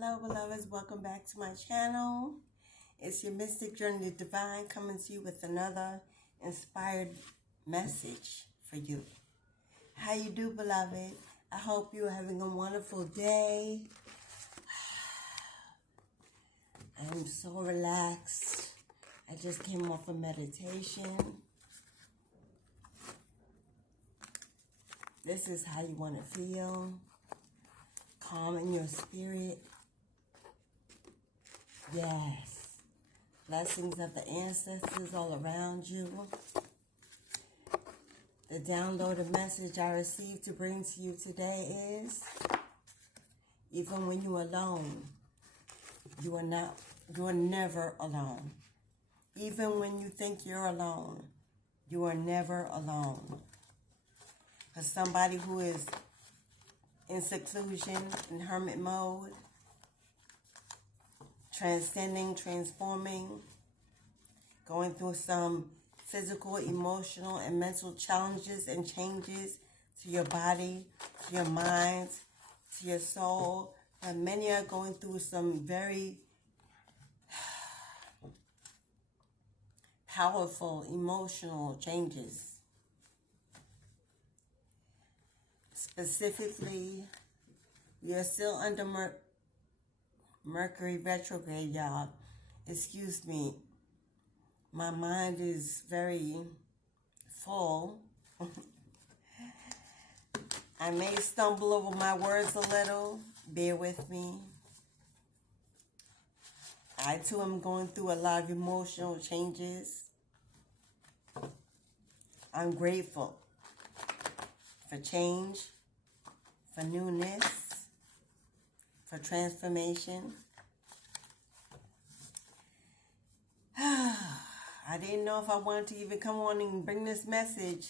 Hello, beloveds. Welcome back to my channel. It's your Mystic Journey to Divine coming to you with another inspired message for you. How you do, beloved? I hope you're having a wonderful day. I'm so relaxed. I just came off a meditation. This is how you want to feel. Calm in your spirit. Yes. Blessings of the ancestors all around you. The downloaded message I received to bring to you today is, even when you're alone, you are never alone. Even when you think you're alone, you are never alone. For somebody who is in seclusion, in hermit mode, transcending, transforming, going through some physical, emotional, and mental challenges and changes to your body, to your mind, to your soul. And many are going through some very powerful emotional changes. Specifically, we are still under Mercury retrograde, y'all. Excuse me. My mind is very full. I may stumble over my words a little. Bear with me. I, too, am going through a lot of emotional changes. I'm grateful for change, for newness, for transformation. I didn't know if I wanted to even come on and bring this message.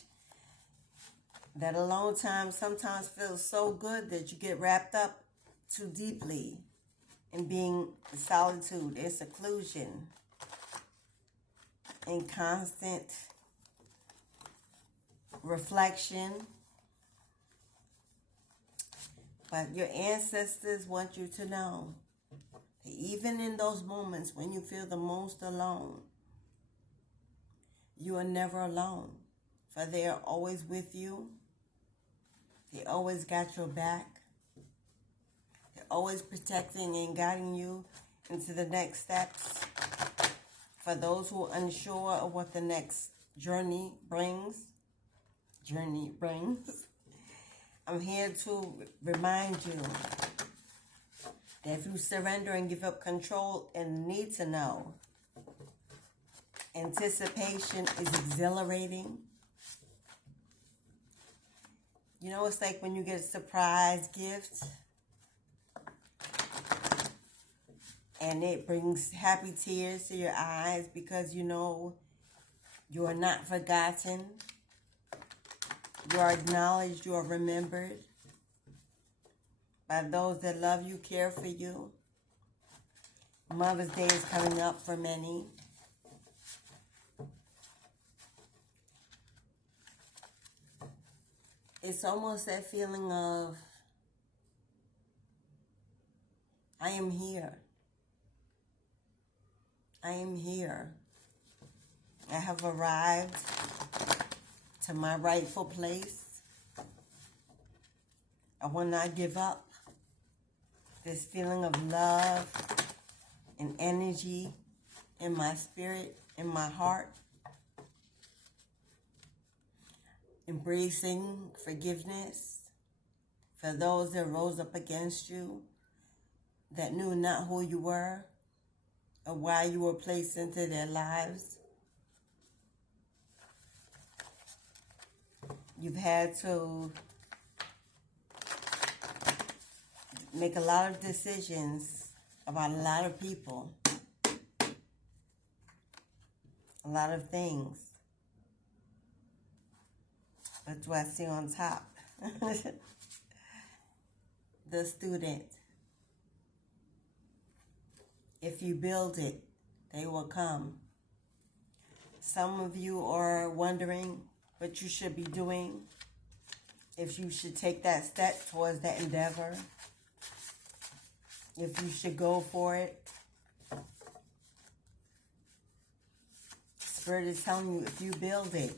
That alone time sometimes feels so good that you get wrapped up too deeply in being in solitude, in seclusion, in constant reflection. But your ancestors want you to know that even in those moments when you feel the most alone, you are never alone. For they are always with you. They always got your back. They're always protecting and guiding you into the next steps. For those who are unsure of what the next journey brings, I'm here to remind you that if you surrender and give up control and need to know, anticipation is exhilarating. You know, it's like when you get a surprise gift and it brings happy tears to your eyes because you know you are not forgotten. You are acknowledged, you are remembered by those that love you, care for you. Mother's Day is coming up for many. It's almost that feeling of, I am here. I am here. I have arrived to my rightful place. I will not give up. This feeling of love and energy in my spirit, in my heart. Embracing forgiveness for those that rose up against you, that knew not who you were or why you were placed into their lives. You've had to make a lot of decisions about a lot of people, a lot of things. That's what I see on top. The student. If you build it, they will come. Some of you are wondering what you should be doing, if you should take that step towards that endeavor. if you should go for it. Spirit is telling you, if you build it,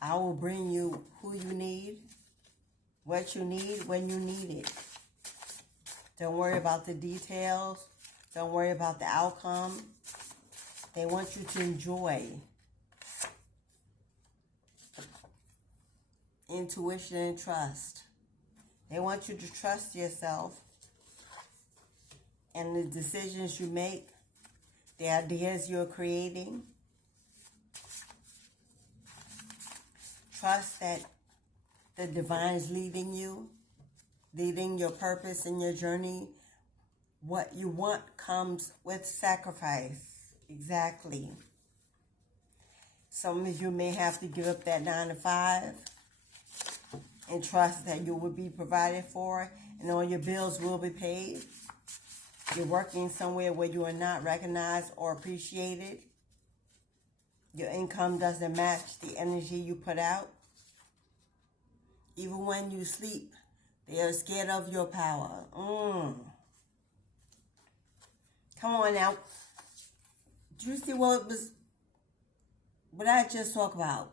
I will bring you who you need, what you need, when you need it. Don't worry about the details. Don't worry about the outcome. They want you to enjoy intuition and trust. They want you to trust yourself and the decisions you make, the ideas you're creating. Trust that the divine is leading you, leading your purpose in your journey. What you want comes with sacrifice. Exactly. Some of you may have to give up that 9 to 5 and trust that you will be provided for and all your bills will be paid. You're working somewhere where you are not recognized or appreciated. Your income doesn't match the energy you put out. Even when you sleep, they are scared of your power. Come on now. Do you see what I just talked about?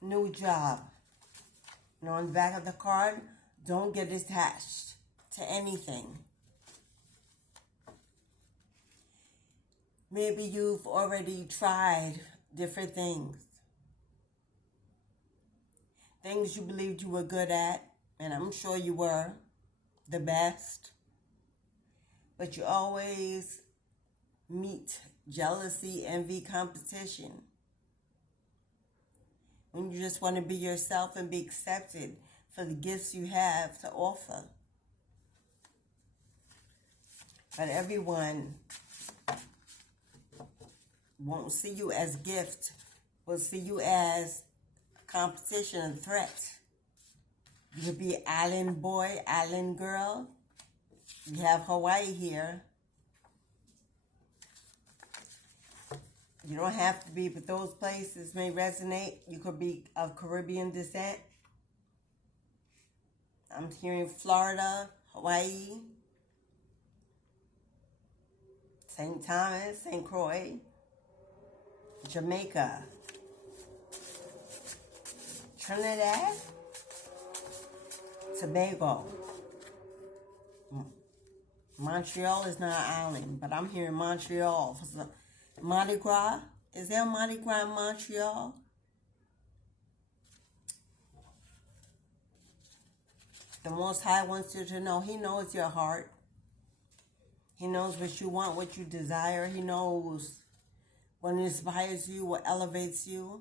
New job. And on the back of the card, don't get attached to anything. Maybe you've already tried different things. Things you believed you were good at, and I'm sure you were the best. But you always meet jealousy, envy, competition. When you just want to be yourself and be accepted for the gifts you have to offer. But everyone won't see you as a gift, will see you as competition and threat. You could be island boy, island girl. You have Hawaii here. You don't have to be, but those places may resonate. You could be of Caribbean descent. I'm hearing Florida, Hawaii, St. Thomas, St. Croix, Jamaica, Trinidad, Tobago. Montreal is not an island, but I'm hearing Montreal. Mardi Gras. Is there a Mardi Gras in Montreal? The Most High wants you to know. He knows your heart. He knows what you want, what you desire. He knows what inspires you, what elevates you.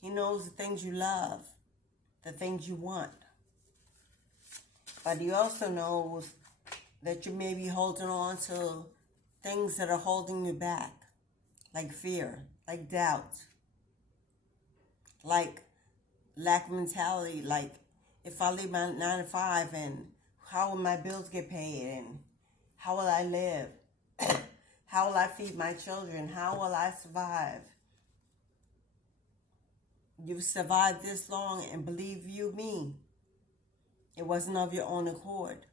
He knows the things you love, the things you want. But he also knows that you may be holding on to things that are holding you back, like fear, like doubt, like lack of mentality, like if I leave my 9 to 5 and how will my bills get paid and how will I live? How will I feed my children? How will I survive? You've survived this long, and believe you me, it wasn't of your own accord.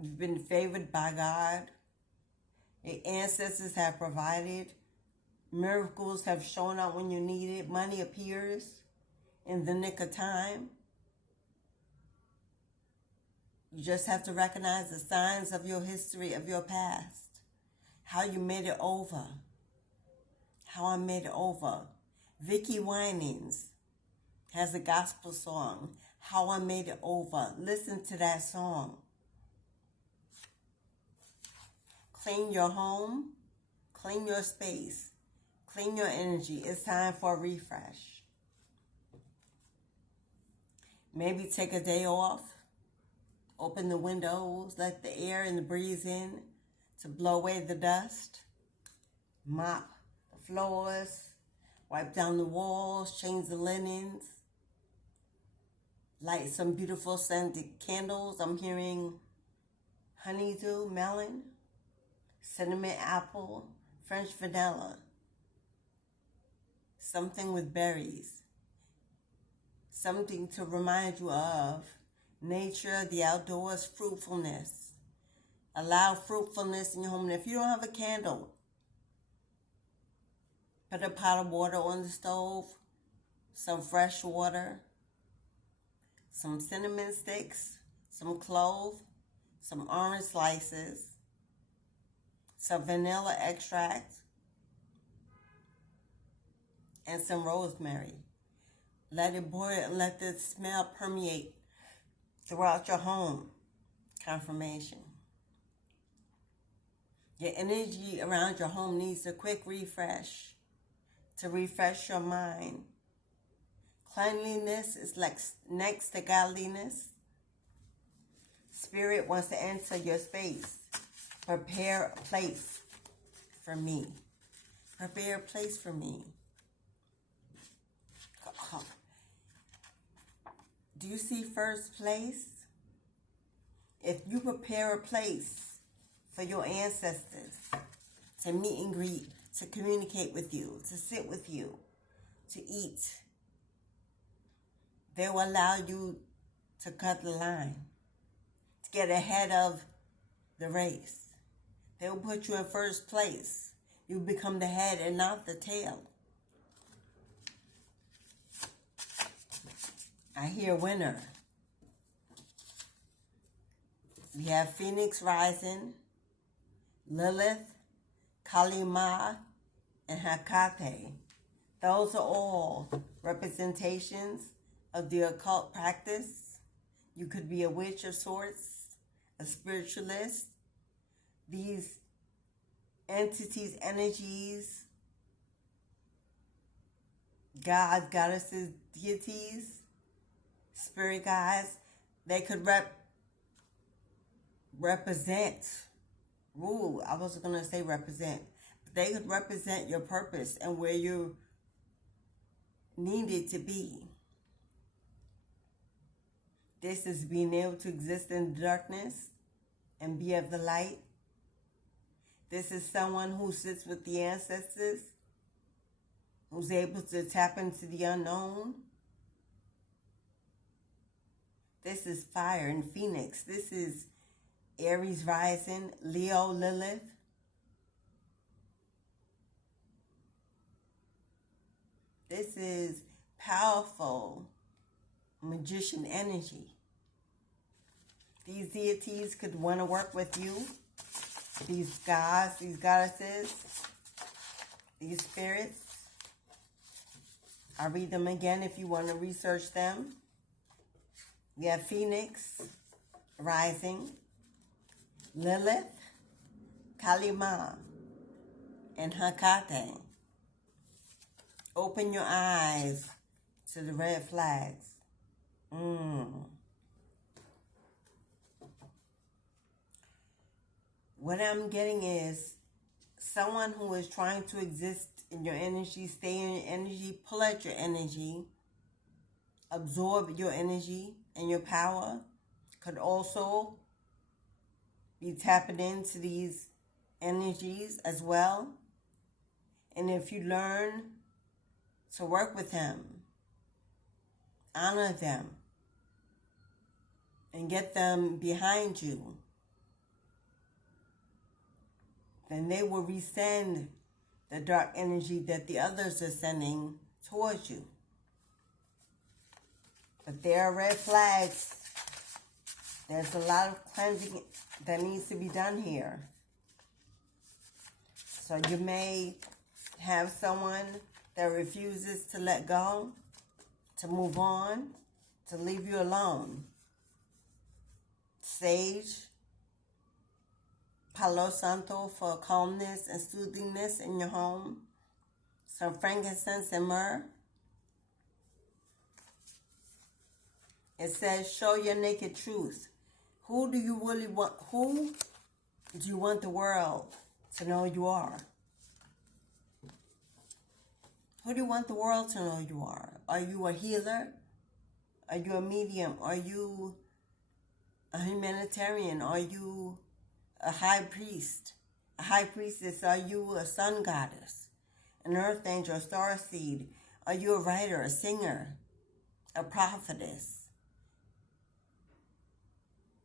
You've been favored by God. Your ancestors have provided. Miracles have shown up when you need it. Money appears in the nick of time. You just have to recognize the signs of your history, of your past. How you made it over. How I made it over. Vicky Winans has a gospel song, How I Made It Over. Listen to that song. Clean your home, clean your space, clean your energy. It's time for a refresh. Maybe take a day off. Open the windows, let the air and the breeze in to blow away the dust. Mop the floors, wipe down the walls, change the linens. Light some beautiful scented candles. I'm hearing honeydew, melon, cinnamon apple, French vanilla. Something with berries. Something to remind you of nature, the outdoors, fruitfulness. Allow fruitfulness in your home. And if you don't have a candle, put a pot of water on the stove, some fresh water, some cinnamon sticks, some clove, some orange slices, some vanilla extract, and some rosemary. Let it boil and let the smell permeate throughout your home. Confirmation. Your energy around your home needs a quick refresh to refresh your mind. Cleanliness is like next to godliness. Spirit wants to enter your space. Prepare a place for me. Prepare a place for me. Do you see first place? If you prepare a place for your ancestors to meet and greet, to communicate with you, to sit with you, to eat, they will allow you to cut the line, to get ahead of the race. They will put you in first place. You become the head and not the tail. I hear winner. We have Phoenix rising, Lilith, Kalima, and Hecate. Those are all representations of the occult practice. You could be a witch of sorts, a spiritualist. These entities, energies, gods, goddesses, deities, spirit guides, they could represent, I wasn't going to say represent, but they could represent your purpose and where you needed to be. This is being able to exist in the darkness and be of the light. This is someone who sits with the ancestors, who's able to tap into the unknown. This is fire and Phoenix. This is Aries rising, Leo, Lilith. This is powerful magician energy. These deities could want to work with you. These gods, these goddesses, these spirits. I'll read them again if you want to research them. We have Phoenix rising, Lilith, Kalima, and Hecate. Open your eyes to the red flags. What I'm getting is someone who is trying to exist in your energy, stay in your energy, pull out your energy, absorb your energy and your power, could also be tapping into these energies as well. And if you learn to work with them, honor them, and get them behind you, then they will resend the dark energy that the others are sending towards you. But there are red flags. There's a lot of cleansing that needs to be done here. So you may have someone that refuses to let go, to move on, to leave you alone. Sage, Palo Santo for calmness and soothingness in your home. Some frankincense and myrrh. It says, show your naked truth. Who do you really want? Who do you want the world to know you are? Who do you want the world to know you are? Are you a healer? Are you a medium? Are you a humanitarian? Are you a high priest? A high priestess? Are you a sun goddess? An earth angel? A star seed? Are you a writer? A singer? A prophetess?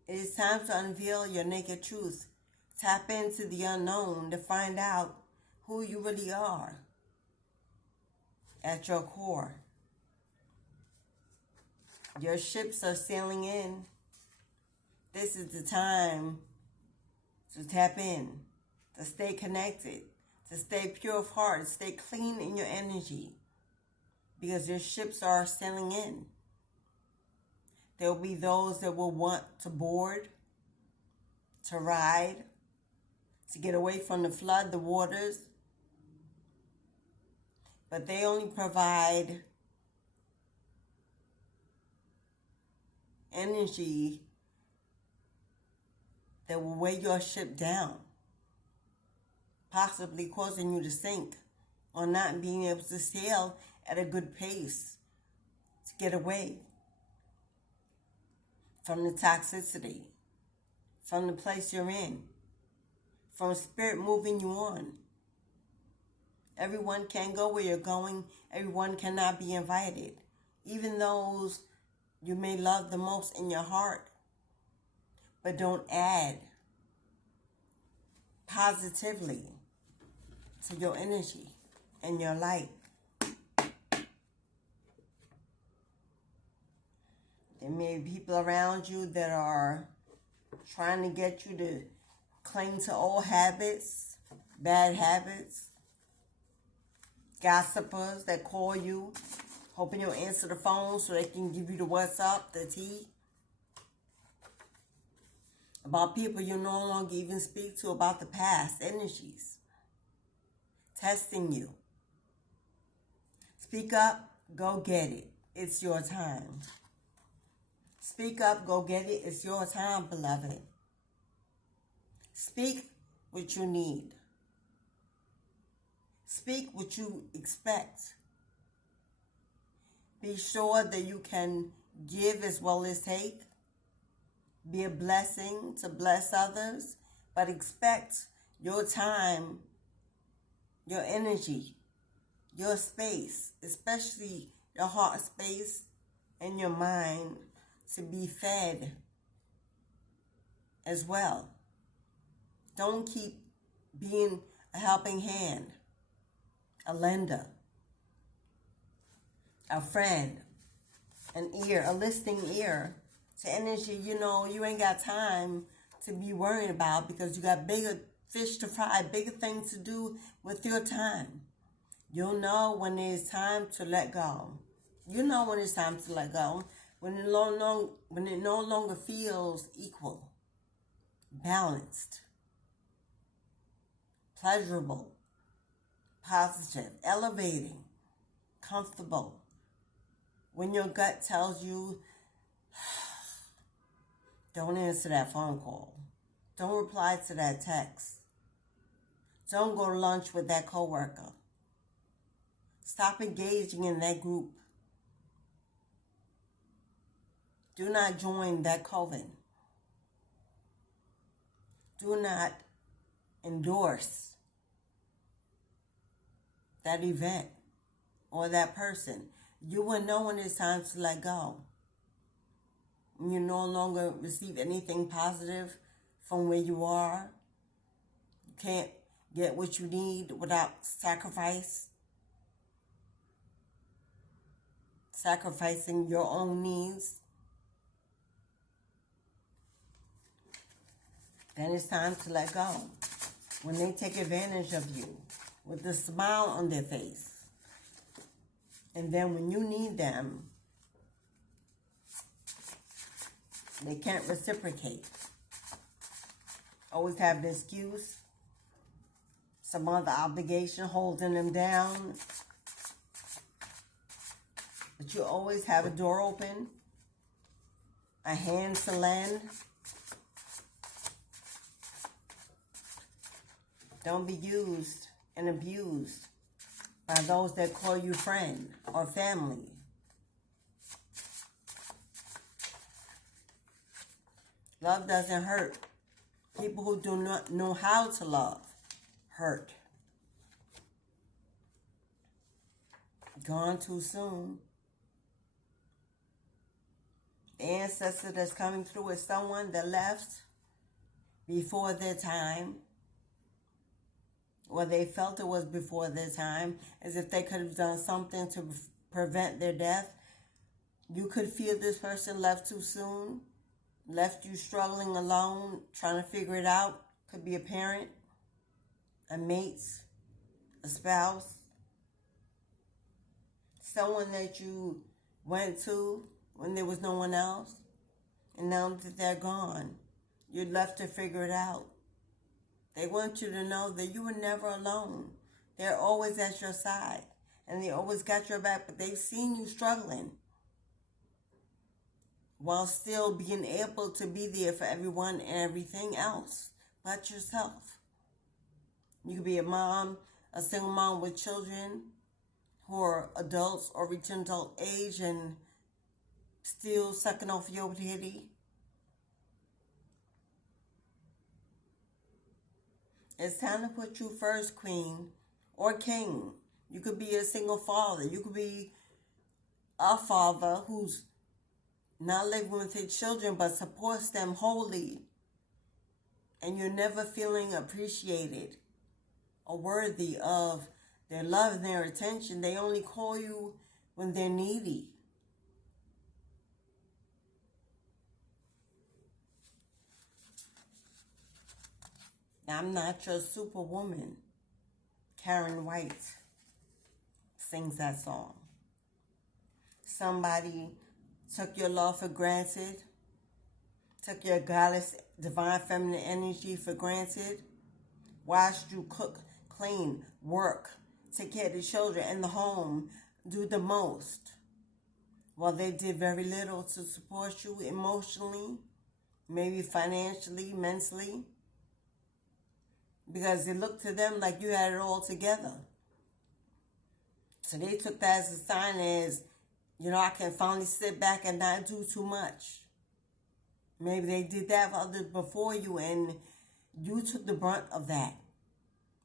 It is time to unveil your naked truth. Tap into the unknown to find out who you really are at your core. Your ships are sailing in. This is the time to tap in, to stay connected, to stay pure of heart, to stay clean in your energy, because your ships are sailing in. There will be those that will want to board, to ride, to get away from the flood, the waters, but they only provide energy that will weigh your ship down, possibly causing you to sink or not being able to sail at a good pace to get away from the toxicity, from the place you're in, from spirit moving you on. Everyone can't go where you're going. Everyone cannot be invited. Even those you may love the most in your heart, but don't add positively to your energy and your light. There may be people around you that are trying to get you to cling to old habits, bad habits, gossipers that call you, hoping you'll answer the phone so they can give you the what's up, the tea. About people you no longer even speak to, about the past energies, testing you. Speak up, go get it. It's your time. Speak up, go get it. It's your time, beloved. Speak what you need. Speak what you expect. Be sure that you can give as well as take. Be a blessing to bless others, but expect your time, your energy, your space, especially your heart space and your mind, to be fed as well. Don't keep being a helping hand, a lender, a friend, an ear, a listening ear to energy you ain't got time to be worrying about, because you got bigger fish to fry, bigger things to do with your time. You'll know when it's time to let go. You know when it's time to let go, when it no longer feels equal, balanced, pleasurable, positive, elevating, comfortable. When your gut tells you, don't answer that phone call. Don't reply to that text. Don't go to lunch with that coworker. Stop engaging in that group. Do not join that coven. Do not endorse that event or that person. You will know when it's time to let go. You no longer receive anything positive from where you are. You can't get what you need without sacrifice. Sacrificing your own needs. Then it's time to let go. When they take advantage of you with a smile on their face. And then when you need them, they can't reciprocate. Always have an excuse, some other obligation holding them down. But you always have a door open, a hand to lend. Don't be used and abused by those that call you friend or family. Love doesn't hurt. People who do not know how to love hurt. Gone too soon. The ancestor that's coming through is someone that left before their time, or they felt it was before their time, as if they could have done something to prevent their death. You could feel this person left too soon, left you struggling alone, trying to figure it out. Could be a parent, a mate, a spouse, someone that you went to when there was no one else, and now that they're gone, you're left to figure it out. They want you to know that you were never alone. They're always at your side, and they always got your back, but they've seen you struggling while still being able to be there for everyone and everything else but yourself. You could be a mom, a single mom with children who are adults or reaching adult age and still sucking off your pity. It's time to put you first, queen or king. You could be a single father. You could be a father who's not living with his children but supports them wholly, and you're never feeling appreciated or worthy of their love and their attention. They only call you when they're needy. Now, I'm not your superwoman. Karen White sings that song. Somebody took your love for granted, took your goddess, divine feminine energy for granted, watched you cook, clean, work, take care of the children and the home, do the most, while they did very little to support you emotionally, maybe financially, mentally, because it looked to them like you had it all together. So they took that as a sign as, I can finally sit back and not do too much. Maybe they did that for others before you, and you took the brunt of that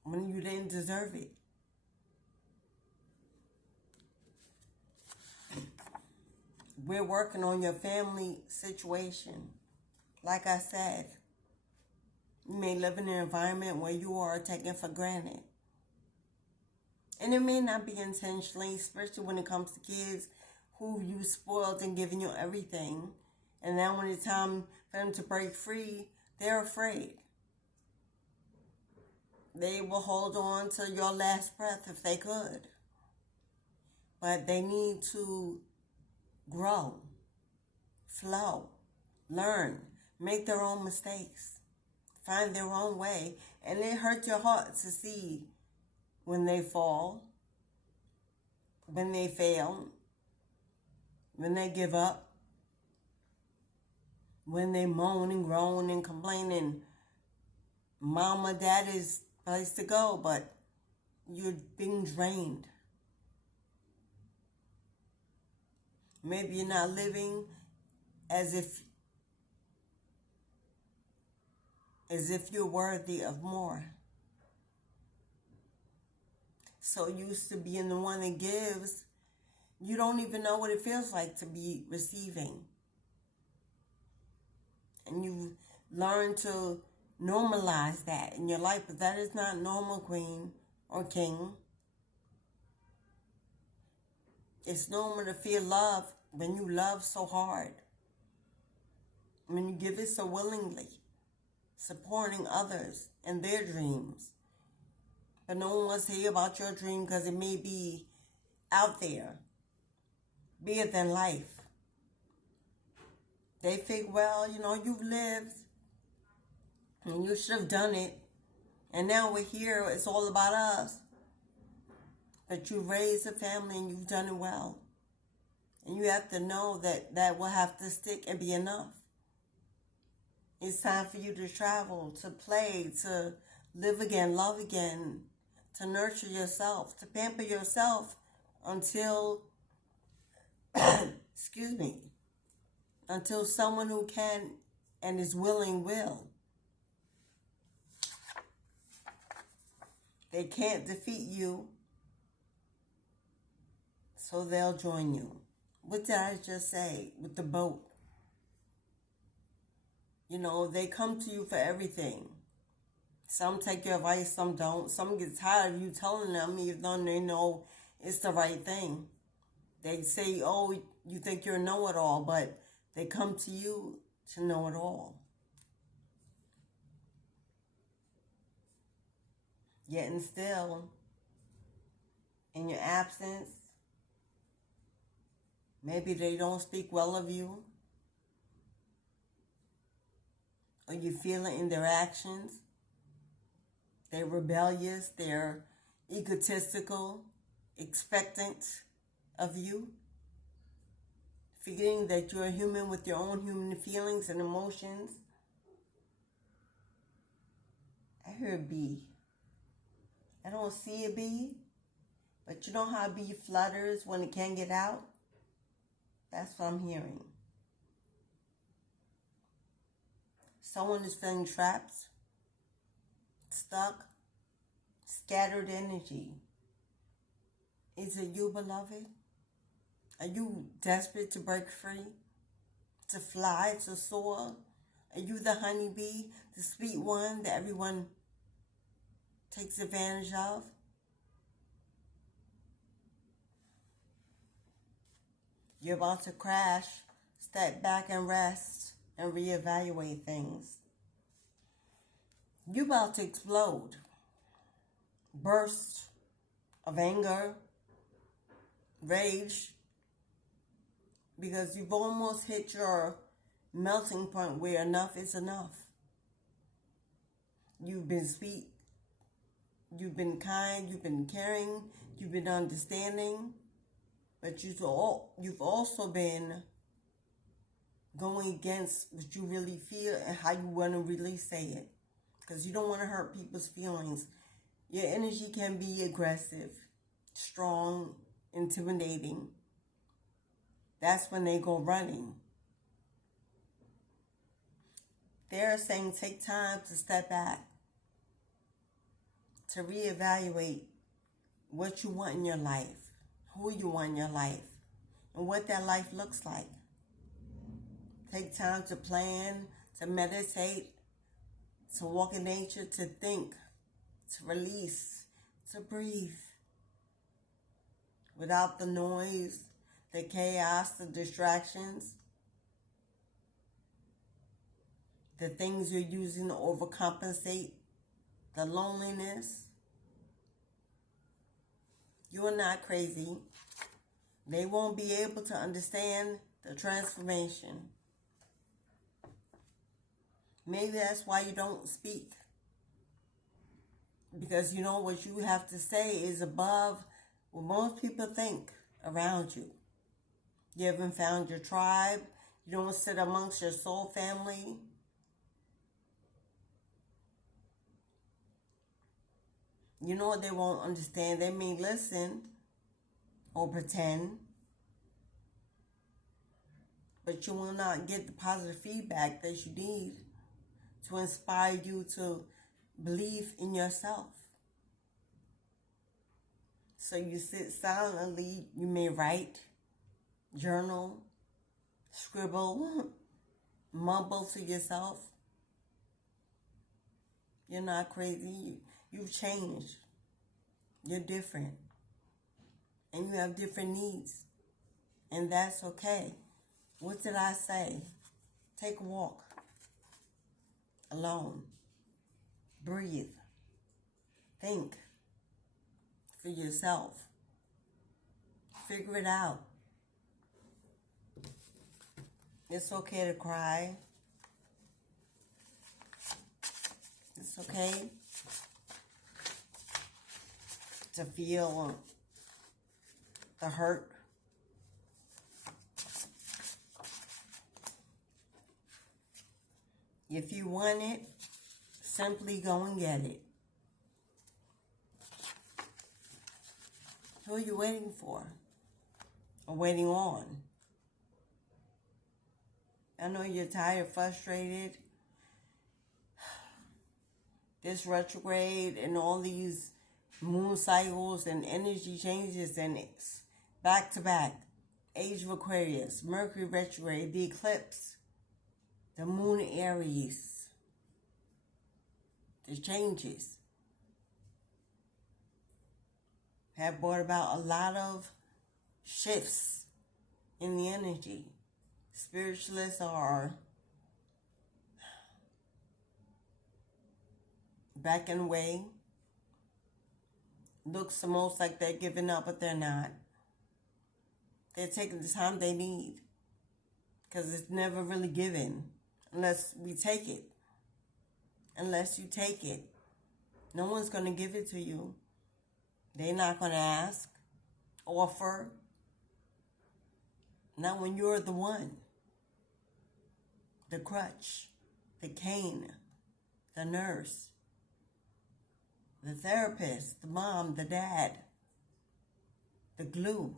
when you didn't deserve it. We're working on your family situation. Like I said, you may live in an environment where you are taken for granted. And it may not be intentionally, especially when it comes to kids who you spoiled and giving you everything. And now when it's time for them to break free, they're afraid. They will hold on to your last breath if they could. But they need to grow, flow, learn, make their own mistakes, find their own way. And it hurts your heart to see when they fall, when they fail, when they give up, when they moan and groan and complain and mama, dad is the place to go, but you're being drained. Maybe you're not living as if you're worthy of more. So used to being the one that gives, you don't even know what it feels like to be receiving. And you learn to normalize that in your life, but that is not normal, queen or king. It's normal to feel love when you love so hard, when you give it so willingly, supporting others and their dreams. But no one wants to hear about your dream because it may be out there, bigger than life. They think, well, you've lived and you should have done it. And now we're here, it's all about us. But you've raised a family and you've done it well. And you have to know that that will have to stick and be enough. It's time for you to travel, to play, to live again, love again, to nurture yourself, to pamper yourself until, until someone who can and is willing will. They can't defeat you, so they'll join you. What did I just say with the boat? You know, they come to you for everything. Some take your advice, some don't. Some get tired of you telling them even though they know it's the right thing. They say, oh, you think you're a know-it-all, but they come to you to know it all. Yet and still, in your absence, maybe they don't speak well of you, or you feel it in their actions. They're rebellious, they're egotistical, expectant of you, forgetting that you're a human with your own human feelings and emotions. I hear a bee. I don't see a bee, but you know how a bee flutters when it can't get out? That's what I'm hearing. Someone is feeling trapped, stuck, scattered energy. Is it you, beloved? Are you desperate to break free, to fly, to soar? Are you the honeybee, the sweet one that everyone takes advantage of? You're about to crash. Step back and rest and reevaluate things. You're about to explode. Burst of anger, rage, because you've almost hit your melting point where enough is enough. You've been sweet, you've been kind, you've been caring, you've been understanding, but you've also been going against what you really feel and how you want to really say it, because you don't want to hurt people's feelings. Your energy can be aggressive, strong, intimidating. That's when they go running. They're saying take time to step back, to reevaluate what you want in your life, who you want in your life, and what that life looks like. Take time to plan, to meditate, to walk in nature, to think, to release, to breathe. Without the noise, the chaos, the distractions, the things you're using to overcompensate, the loneliness. You are not crazy. They won't be able to understand the transformation. Maybe that's why you don't speak. Because you know what you have to say is above what most people think around you. You haven't found your tribe. You don't sit amongst your soul family. You know what they won't understand. They may listen or pretend, but you will not get the positive feedback that you need to inspire you to believe in yourself. So you sit silently. You may write, journal, scribble, mumble to yourself. You're not crazy. You've changed. You're different. And you have different needs. And that's okay. What did I say? Take a walk. Alone. Breathe. Think. For yourself. Figure it out. It's okay to cry. It's okay to feel the hurt. If you want it, simply go and get it. Who are you waiting for? Or waiting on? I know you're tired, frustrated. This retrograde and all these moon cycles and energy changes, and it's back to back. Age of Aquarius, Mercury retrograde, the eclipse. The moon Aries. The changes have brought about a lot of shifts in the energy. Spiritualists are backing away. Looks the most like they're giving up, but they're not. They're taking the time they need, because it's never really given unless we take it. Unless you take it, no one's going to give it to you. They're not going to ask, offer. Not when you're the one. The crutch, the cane, the nurse, the therapist, the mom, the dad, the glue.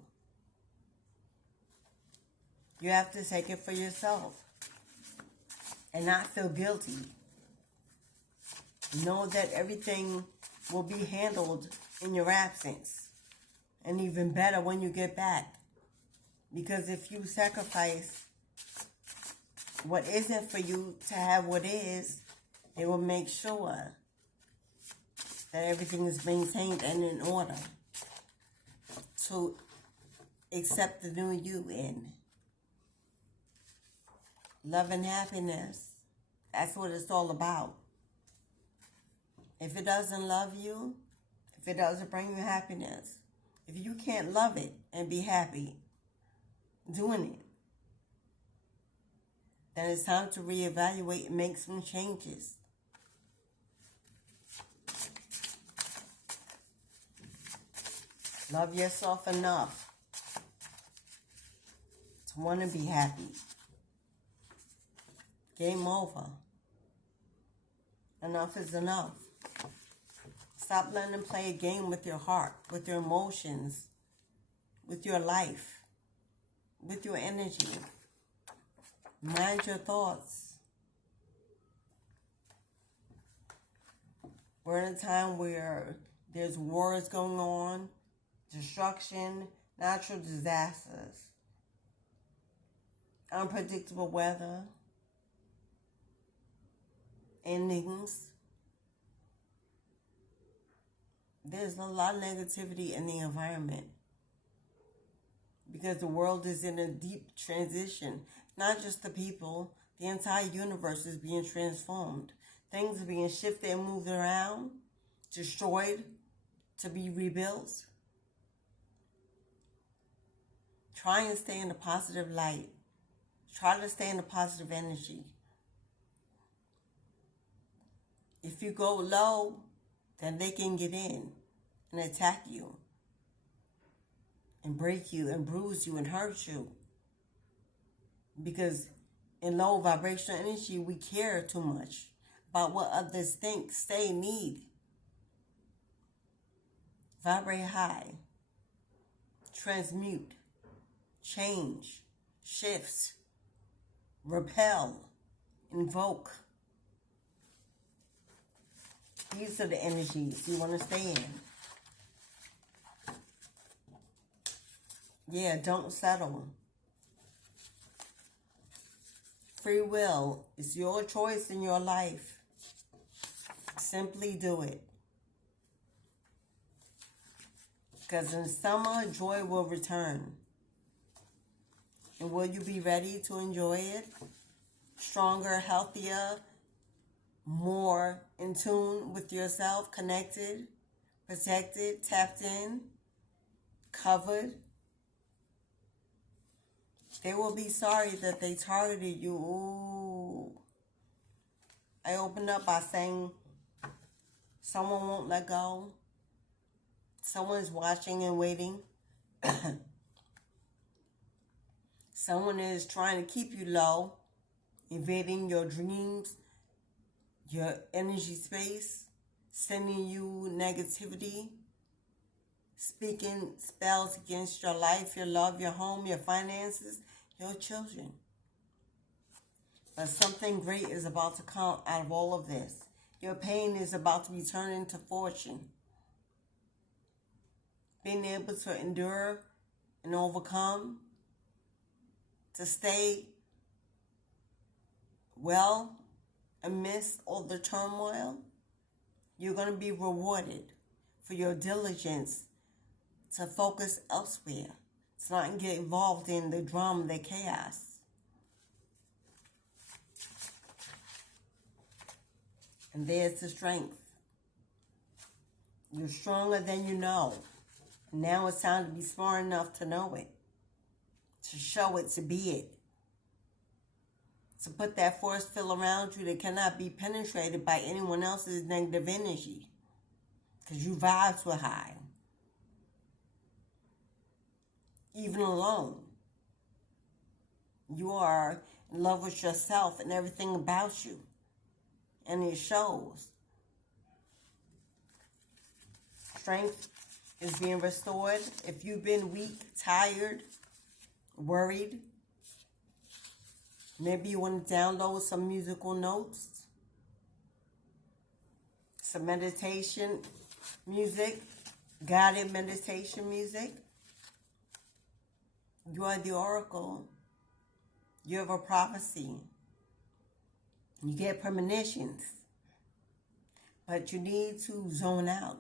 You have to take it for yourself and not feel guilty. Know that everything will be handled in your absence, and even better when you get back. Because if you sacrifice what isn't for you to have what is, it will make sure that everything is maintained and in order to accept the new you in. Love and happiness. That's what it's all about. If it doesn't love you, if it doesn't bring you happiness, if you can't love it and be happy doing it, then it's time to reevaluate and make some changes. Love yourself enough to want to be happy. Game over. Enough is enough. Stop letting them play a game with your heart, with your emotions, with your life, with your energy. Mind your thoughts. We're in a time where there's wars going on, destruction, natural disasters, unpredictable weather, endings. There's a lot of negativity in the environment because the world is in a deep transition. Not just the people, the entire universe is being transformed. Things are being shifted and moved around, destroyed, to be rebuilt. Try and stay in the positive light. Try to stay in the positive energy. If you go low, then they can get in and attack you and break you and bruise you and hurt you. Because in low vibrational energy, we care too much about what others think, say, need. Vibrate high. Transmute. Change. Shifts. Repel. Invoke. These are the energies you want to stay in. Yeah, don't settle. Free will is your choice in your life. Simply do it. Because in summer, joy will return. And will you be ready to enjoy it? Stronger, healthier, more in tune with yourself, connected, protected, tapped in, covered. They will be sorry that they targeted you. Ooh. I opened up by saying someone won't let go. Someone's watching and waiting. Someone is trying to keep you low, invading your dreams, your energy space, sending you negativity, speaking spells against your life, your love, your home, your finances, your children. But something great is about to come out of all of this. Your pain is about to be turned into fortune. Being able to endure and overcome, to stay Well, amidst all the turmoil, you're going to be rewarded for your diligence to focus elsewhere. To not get involved in the drama, the chaos. And there's the strength. You're stronger than you know. Now it's time to be smart enough to know it. To show it, to be it. To put that force field around you that cannot be penetrated by anyone else's negative energy. Because you vibes were high. Even alone. You are in love with yourself and everything about you. And it shows. Strength is being restored. If you've been weak, tired, worried, maybe you want to download some musical notes, some meditation music, guided meditation music. You are the oracle. You have a prophecy. You get premonitions. But you need to zone out.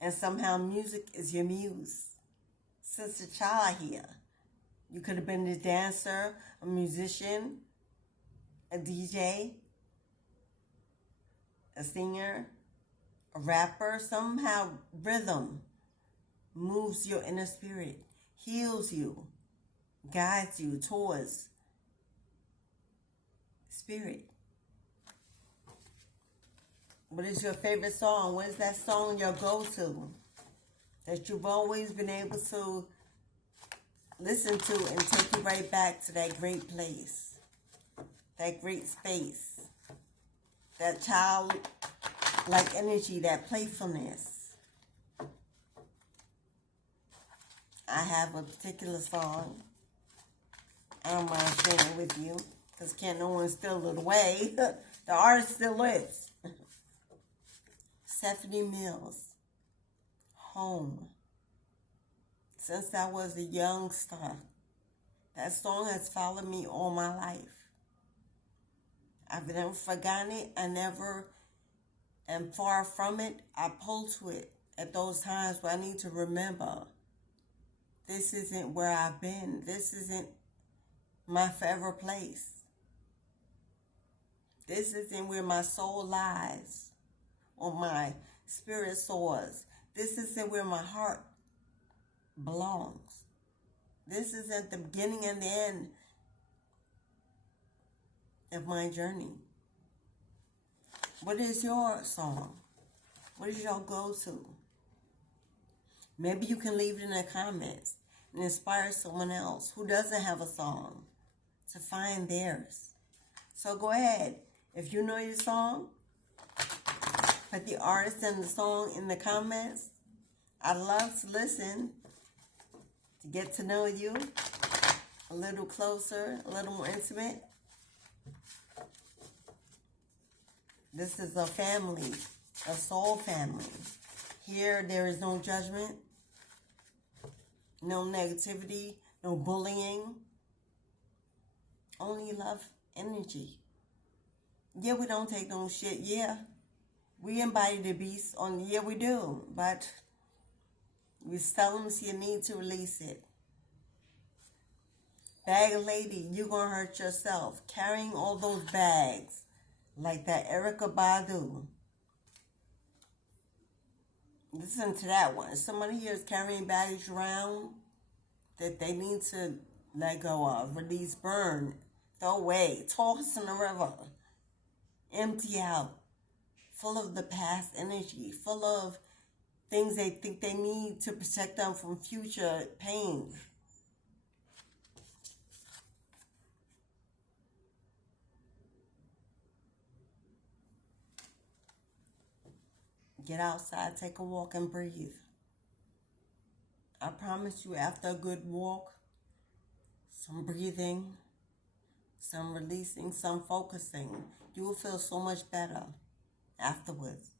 And somehow music is your muse. Since a child here, you could have been a dancer, a musician, a DJ, a singer, a rapper. Somehow rhythm moves your inner spirit, heals you, guides you towards spirit. What is your favorite song? What is that song your go-to that you've always been able to listen to and take you right back to that great place, that great space, that childlike energy, that playfulness? I have a particular song. I don't mind sharing it with you because can't no one steal it away. The artist still lives. Stephanie Mills, Home. Since I was a youngster, that song has followed me all my life. I've never forgotten it. I never am far from it. I pull to it at those times where I need to remember this isn't where I've been. This isn't my forever place. This isn't where my soul lies. Or my spirit soars. This isn't where my heart belongs. This isn't the beginning and the end of my journey. What is your song? What is your go-to? Maybe you can leave it in the comments and inspire someone else who doesn't have a song to find theirs. So go ahead. If you know your song, put the artist and the song in the comments. I'd love to listen, to get to know you a little closer, a little more intimate. This is a family, a soul family. Here, there is no judgment, no negativity, no bullying, only love energy. Yeah, we don't take no shit, yeah. We embody the beast on, yeah, we do, but we seldom see a need to release it. Bag lady, you're going to hurt yourself carrying all those bags like that Erykah Badu. Listen to that one. Somebody here is carrying baggage around that they need to let go of, release, burn, throw away, toss in the river, empty out. Full of the past energy, full of things they think they need to protect them from future pain. Get outside, take a walk, and breathe. I promise you, after a good walk, some breathing, some releasing, some focusing, you will feel so much better afterwards.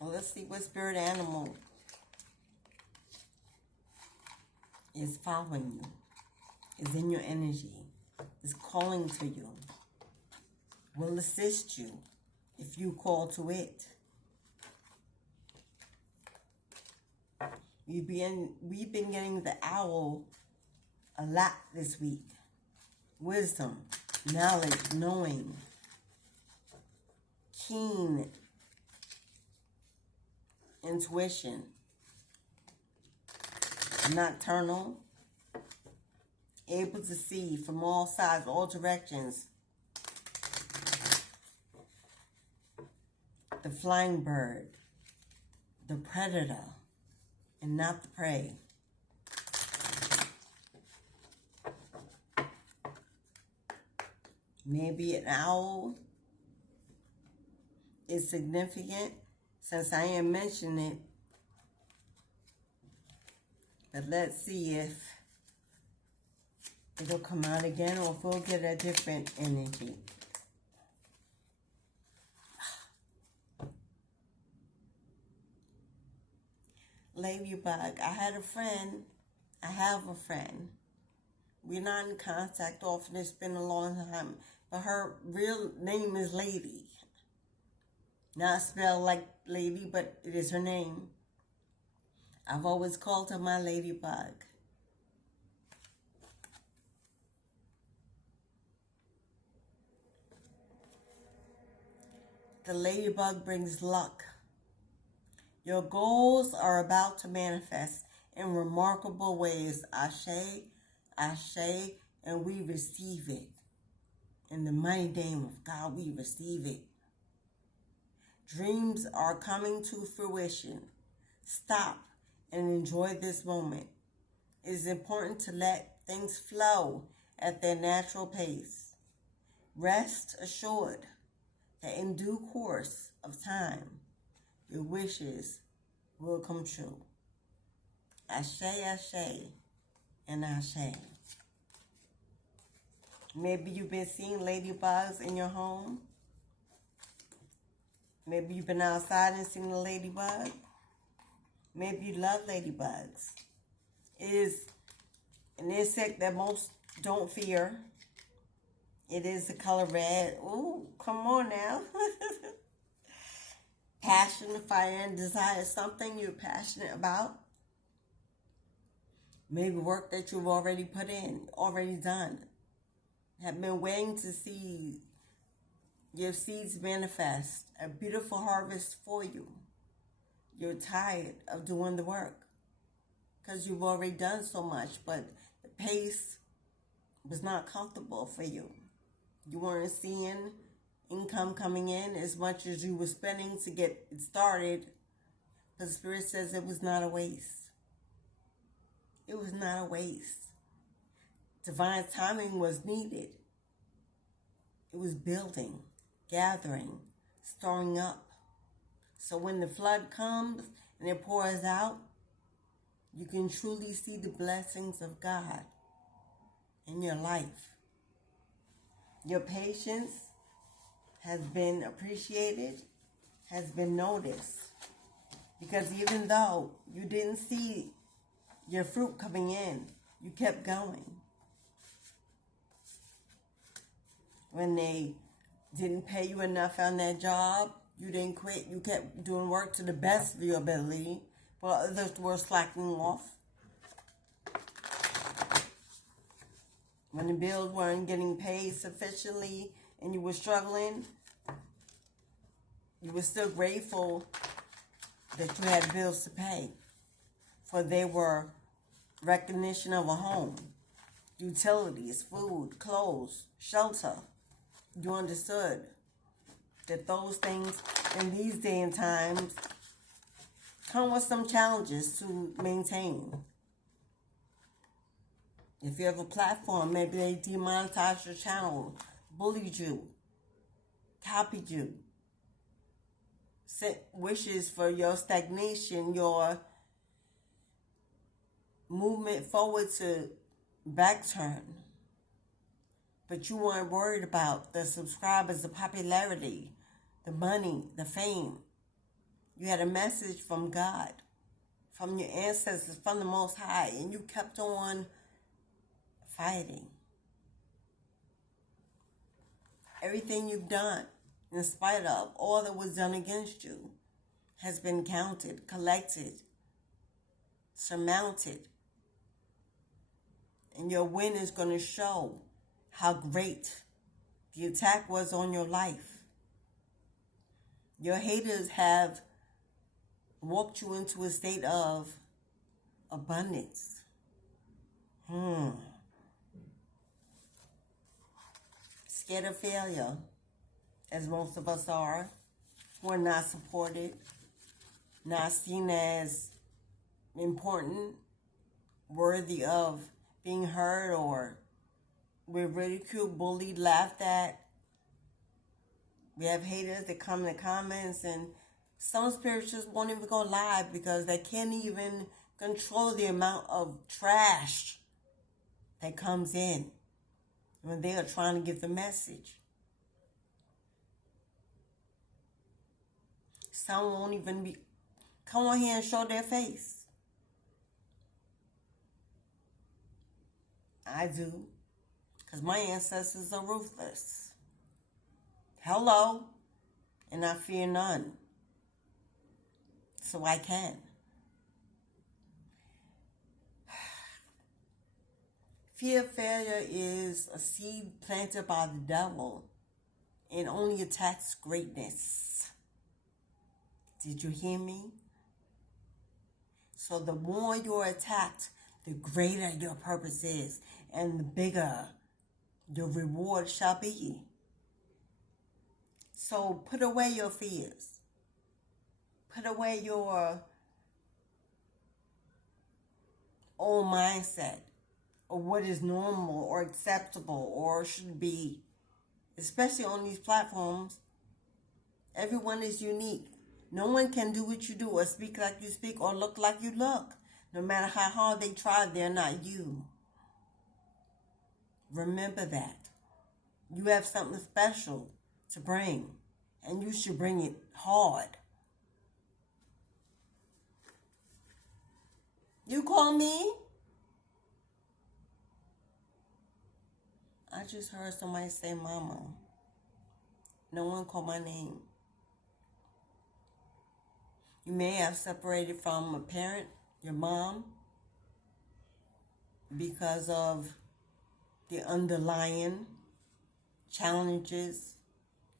Well, let's see what spirit animal is following you, is in your energy, is calling to you, will assist you if you call to it. We've been getting the owl a lot this week. Wisdom, knowledge, knowing, keen intuition, nocturnal, able to see from all sides, all directions. The flying bird, the predator, and not the prey. Maybe an owl is significant since I am mentioning it. But let's see if it'll come out again or if we'll get a different energy. Ladybug, I have a friend. We're not in contact often. It's been a long time. But her real name is Lady. Not spelled like lady, but it is her name. I've always called her my ladybug. The ladybug brings luck. Your goals are about to manifest in remarkable ways. Ashe, ashe, and we receive it. In the mighty name of God, we receive it. Dreams are coming to fruition. Stop and enjoy this moment. It is important to let things flow at their natural pace. Rest assured that in due course of time, your wishes will come true. Ashe, ashe, and ashe. Maybe you've been seeing ladybugs in your home. Maybe you've been outside and seen a ladybug. Maybe you love ladybugs. It is an insect that most don't fear. It is the color red. Ooh, come on now. Passion, fire, and desire. Something you're passionate about. Maybe work that you've already put in, already done. Have been waiting to see your seeds manifest. A beautiful harvest for you. You're tired of doing the work because you've already done so much, but the pace was not comfortable for you. You weren't seeing income coming in as much as you were spending to get it started. But the Spirit says it was not a waste. It was not a waste. Divine timing was needed. It was building, gathering, storing up. So when the flood comes and it pours out, you can truly see the blessings of God in your life. Your patience has been appreciated, has been noticed. Because even though you didn't see your fruit coming in, you kept going. When they didn't pay you enough on that job, you didn't quit. You kept doing work to the best of your ability, while others were slacking off. When the bills weren't getting paid sufficiently and you were struggling, you were still grateful that you had bills to pay, for they were recognition of a home, utilities, food, clothes, shelter. You understood that those things in these day and times come with some challenges to maintain. If you have a platform, maybe they demonetized your channel, bullied you, copied you, set wishes for your stagnation, your movement forward to back turn. But you weren't worried about the subscribers, the popularity, the money, the fame. You had a message from God from your ancestors, from the Most High, and you kept on fighting. Everything you've done, in spite of all that was done against you, has been counted, collected, surmounted. And your win is going to show how great the attack was on your life. Your haters have walked you into a state of abundance. Scared of failure, as most of us are. We're not supported, not seen as important, worthy of being heard, or we're ridiculed, bullied, laughed at. We have haters that come in the comments, and some spirituals won't even go live because they can't even control the amount of trash that comes in when they are trying to give the message. Some won't even come on here and show their face. I do, because my ancestors are ruthless. Hello, and I fear none. So I can. Fear of failure is a seed planted by the devil and only attacks greatness. Did you hear me? So the more you're attacked, the greater your purpose is, and the bigger your reward shall be. So put away your fears. Put away your old mindset of what is normal or acceptable or should be. Especially on these platforms, everyone is unique. No one can do what you do or speak like you speak or look like you look. No matter how hard they try, they're not you. Remember that. You have something special to bring, and you should bring it hard. You call me? I just heard somebody say mama. No one called my name. You may have separated from a parent, your mom, because of the underlying challenges,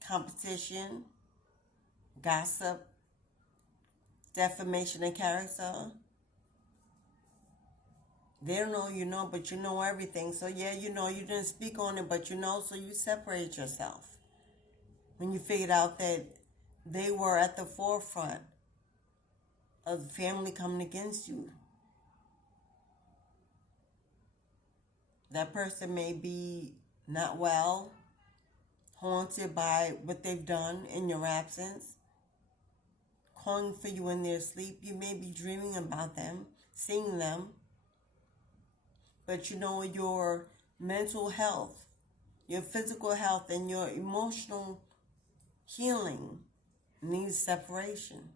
competition, gossip, defamation of character. They don't know you know, but you know everything. So yeah, you know, you didn't speak on it, but you know, so you separate yourself. When you figured out that they were at the forefront of the family coming against you. That person may be not well, haunted by what they've done in your absence, calling for you in their sleep. You may be dreaming about them, seeing them. But you know, your mental health, your physical health, and your emotional healing needs separation.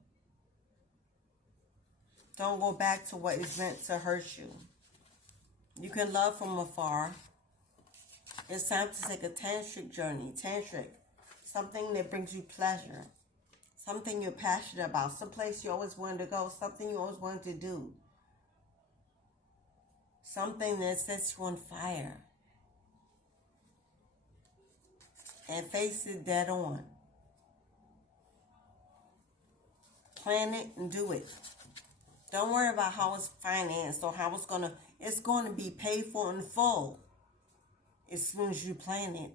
Don't go back to what is meant to hurt you. You can love from afar. It's time to take a tantric journey. Tantric, something that brings you pleasure, something you're passionate about, someplace you always wanted to go, something you always wanted to do. Something that sets you on fire. And face it dead on. Plan it and do it. Don't worry about how it's financed or how it's going to be paid for in full. As soon as you plan it,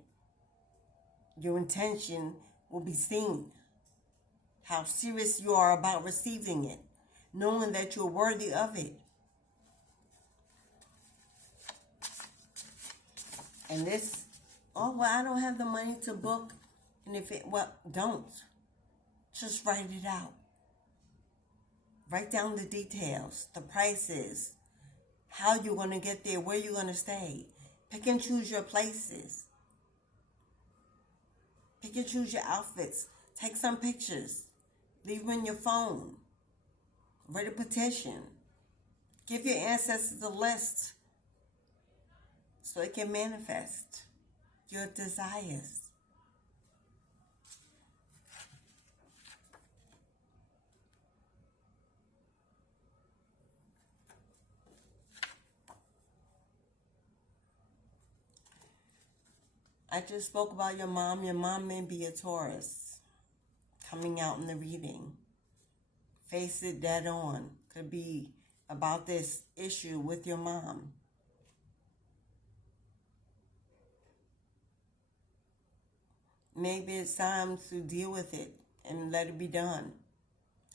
your intention will be seen. How serious you are about receiving it. Knowing that you're worthy of it. And this, oh, well, I don't have the money to book. And don't. Just write it out. Write down the details, the prices, how you're going to get there, where you're going to stay. Pick and choose your places. Pick and choose your outfits. Take some pictures. Leave them in your phone. Write a petition. Give your ancestors a list so it can manifest your desires. I just spoke about your mom. Your mom may be a Taurus coming out in the reading. Face it dead on. Could be about this issue with your mom. Maybe it's time to deal with it and let it be done.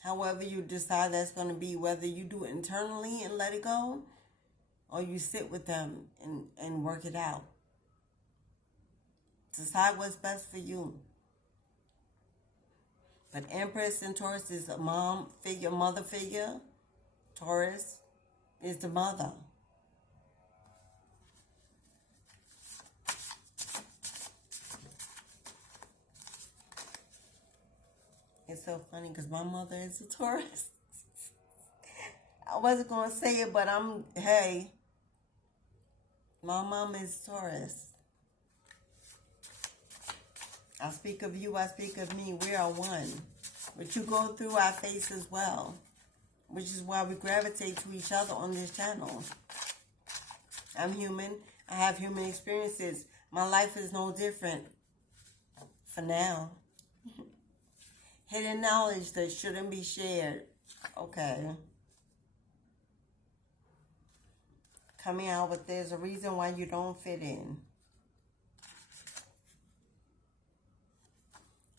However you decide that's going to be, whether you do it internally and let it go, or you sit with them and work it out. Decide what's best for you. But Empress in Taurus is a mom figure, mother figure. Taurus is the mother. It's so funny because my mother is a Taurus. I wasn't going to say it, but hey, my mom is Taurus. I speak of you, I speak of me. We are one. What you go through, I face as well. Which is why we gravitate to each other on this channel. I'm human. I have human experiences. My life is no different. For now. Hidden knowledge that shouldn't be shared. Okay. Coming out with there's a reason why you don't fit in.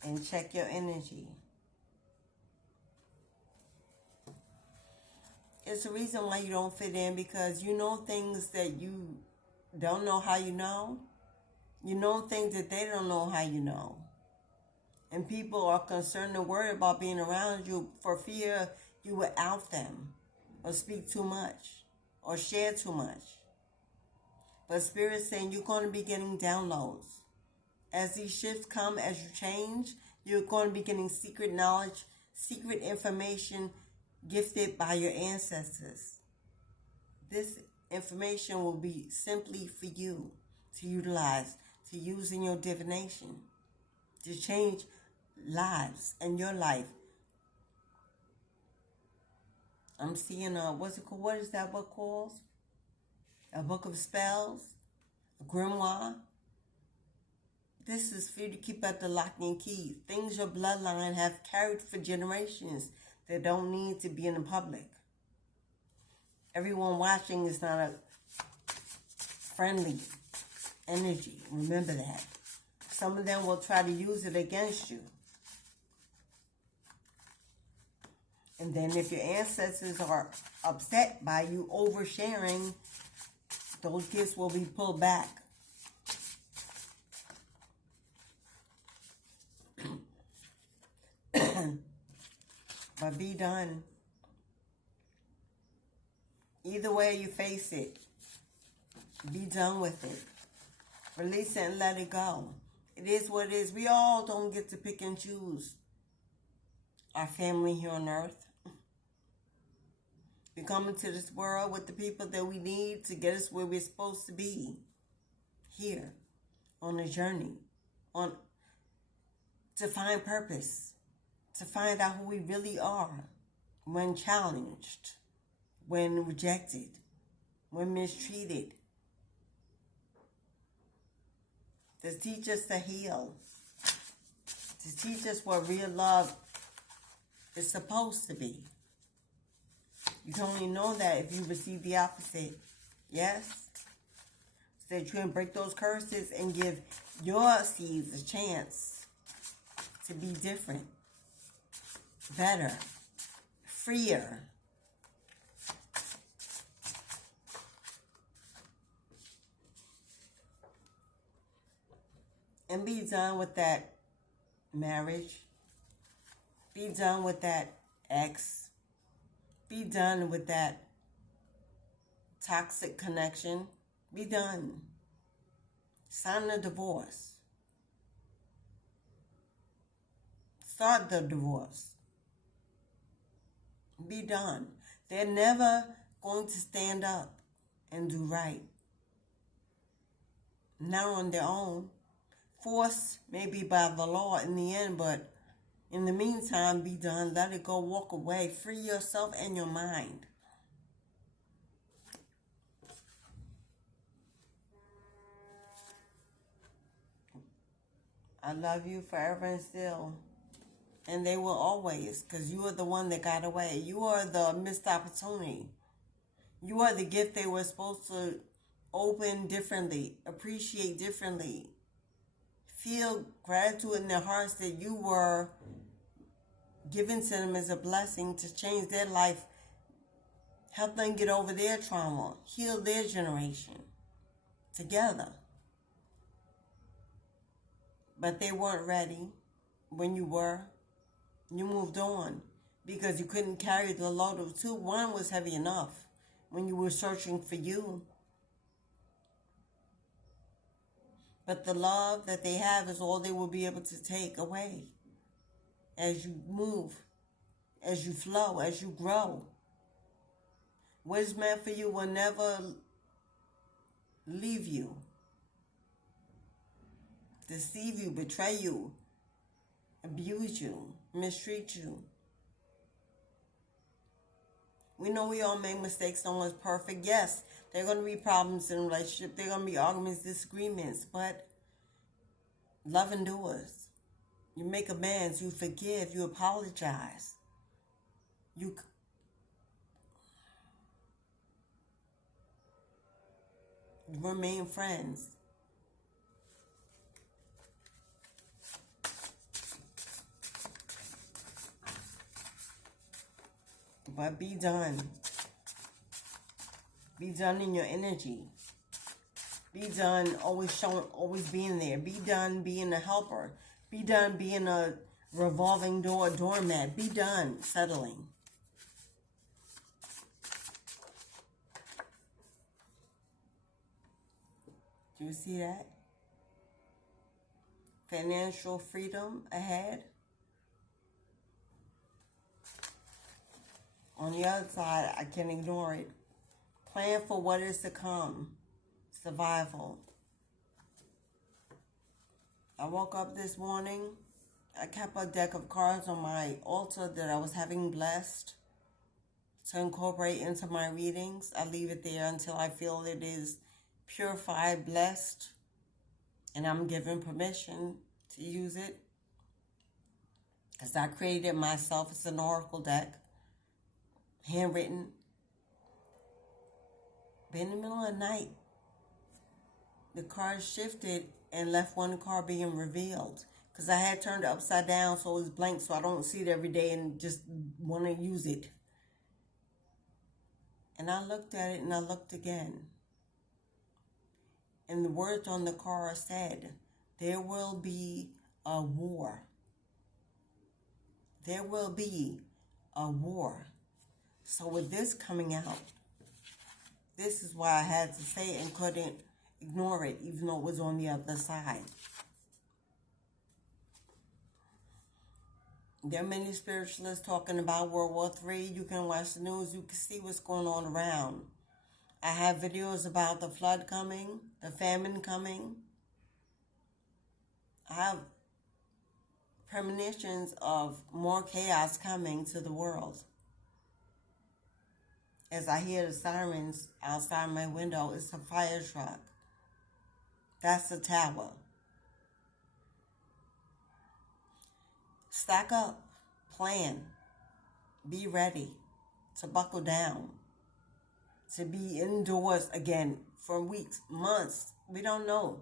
And check your energy. It's a reason why you don't fit in, because you know things that you don't know how you know. You know things that they don't know how you know. And people are concerned and worried about being around you for fear you will out them or speak too much or share too much. But Spirit's saying you're going to be getting downloads. As these shifts come, as you change, you're going to be getting secret knowledge, secret information gifted by your ancestors. This information will be simply for you to utilize, to use in your divination, to change lives and your life. I'm seeing what's it called? What is that book called? A book of spells, a grimoire. This is for you to keep at the lock and key. Things your bloodline have carried for generations that don't need to be in the public. Everyone watching is not a friendly energy. Remember that. Some of them will try to use it against you. And then if your ancestors are upset by you oversharing, those gifts will be pulled back. But be done. Either way you face it, be done with it. Release it and let it go. It is what it is. We all don't get to pick and choose our family here on earth. We come into this world with the people that we need to get us where we're supposed to be. Here, on a journey, to find purpose, to find out who we really are when challenged, when rejected, when mistreated. To teach us to heal, to teach us what real love is supposed to be. You can only know that if you receive the opposite. Yes? So that you can break those curses and give your seeds a chance to be different, better, freer. And be done with that marriage. Be done with that ex. Be done with that toxic connection. Be done. Sign the divorce. Start the divorce. Be done. They're never going to stand up and do right. Not on their own. Forced maybe by the law in the end, but in the meantime, be done. Let it go. Walk away. Free yourself and your mind. I love you forever and still. And they will always, because you are the one that got away. You are the missed opportunity. You are the gift they were supposed to open differently, appreciate differently, feel gratitude in their hearts that you were given to them as a blessing to change their life, help them get over their trauma, heal their generation together. But they weren't ready when you were. You moved on because you couldn't carry the load of two. One was heavy enough when you were searching for you. But the love that they have is all they will be able to take away as you move, as you flow, as you grow. What is meant for you will never leave you, deceive you, betray you, abuse you, mistreat you. We know we all make mistakes. No one's perfect. Yes, there are going to be problems in a relationship. There are going to be arguments, disagreements. But love endures. You make amends. You forgive. You apologize. You remain friends. But be done. Be done in your energy. Be done always showing, always being there. Be done being a helper. Be done being a revolving door doormat. Be done settling. Do you see that? Financial freedom ahead. On the other side, I can't ignore it. Plan for what is to come. Survival. I woke up this morning. I kept a deck of cards on my altar that I was having blessed to incorporate into my readings. I leave it there until I feel it is purified, blessed, and I'm given permission to use it. Because I created it myself. It's an oracle deck. Handwritten. But in the middle of the night, the card shifted and left one card being revealed. Because I had turned it upside down so it was blank, so I don't see it every day and just want to use it. And I looked at it and I looked again. And the words on the card said, there will be a war. There will be a war. So with this coming out, this is why I had to say it and couldn't ignore it, even though it was on the other side. There are many spiritualists talking about World War III. You can watch the news. You can see what's going on around. I have videos about the flood coming, the famine coming. I have premonitions of more chaos coming to the world. As I hear the sirens outside my window, it's a fire truck. That's the tower. Stack up, plan, be ready to buckle down, to be indoors again for weeks, months. We don't know.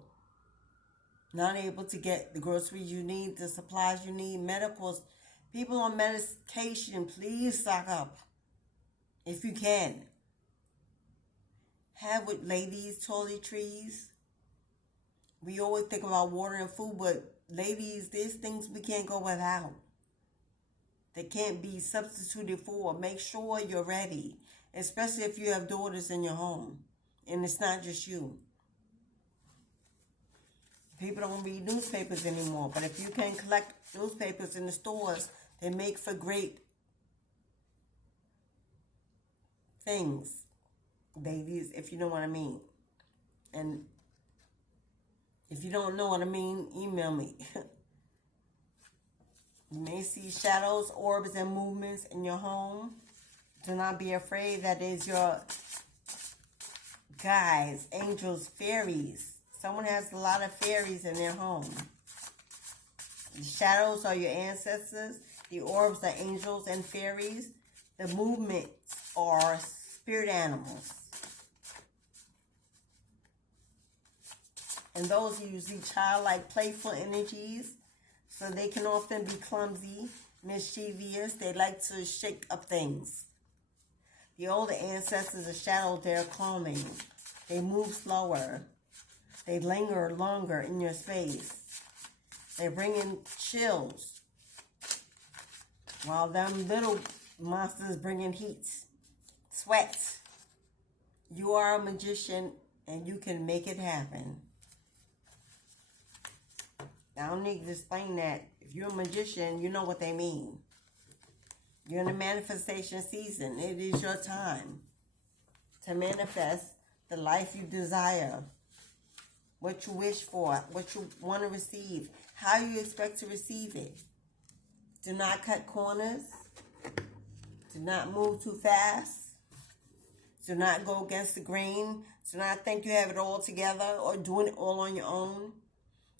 Not able to get the groceries you need, the supplies you need, medicals. People on medication, please stock up. If you can. Have with ladies toiletries. We always think about water and food, but ladies, there's things we can't go without. They can't be substituted for. Make sure you're ready, especially if you have daughters in your home and it's not just you. People don't read newspapers anymore, but if you can collect newspapers in the stores, they make for great things. babies, if you know what I mean. And if you don't know what I mean, email me. You may see shadows, orbs, and movements in your home. Do not be afraid. That is your guides, angels, fairies. Someone has a lot of fairies in their home. The shadows are your ancestors. The orbs are angels and fairies. The movements are spirit animals. And those are usually childlike, playful energies. So they can often be clumsy, mischievous. They like to shake up things. The older ancestors are shadows. They're calming. They move slower. They linger longer in your space. They bring in chills. While them little monsters bring in heat, sweat. You are a magician and you can make it happen. I don't need to explain that. If you're a magician, you know what they mean. You're in the manifestation season. It is your time to manifest the life you desire, what you wish for, what you want to receive, how you expect to receive it. Do not cut corners. Do not move too fast. Do not go against the grain. Do not think you have it all together or doing it all on your own.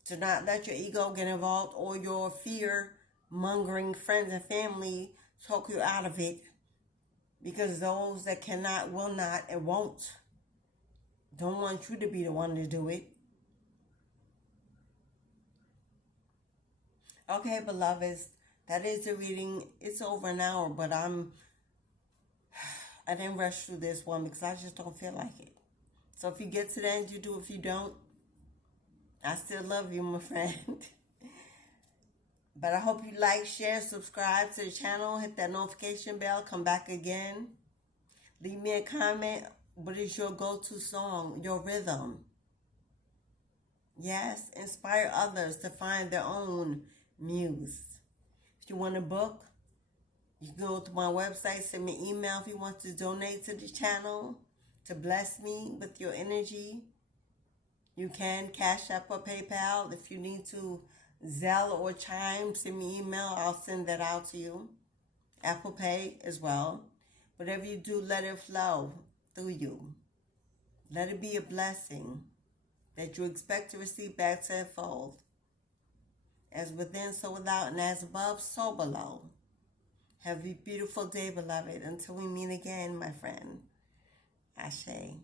Do not let your ego get involved or your fear-mongering friends and family talk you out of it. Because those that cannot, will not, and won't don't want you to be the one to do it. Okay, beloveds, that is the reading. It's over an hour, but I didn't rush through this one because I just don't feel like it. So if you get to the end, you do. If you don't, I still love you, my friend. But I hope you like, share, subscribe to the channel. Hit that notification bell. Come back again. Leave me a comment. What is your go-to song? Your rhythm? Yes. Inspire others to find their own muse. If you want a book, you can go to my website. Send me an email if you want to donate to the channel. To bless me with your energy. You can Cash App or PayPal. If you need to Zelle or Chime, send me an email. I'll send that out to you. Apple Pay as well. Whatever you do, let it flow through you. Let it be a blessing that you expect to receive back tenfold. As within, so without, and as above, so below. Have a beautiful day, beloved. Until we meet again, my friend. Ashe.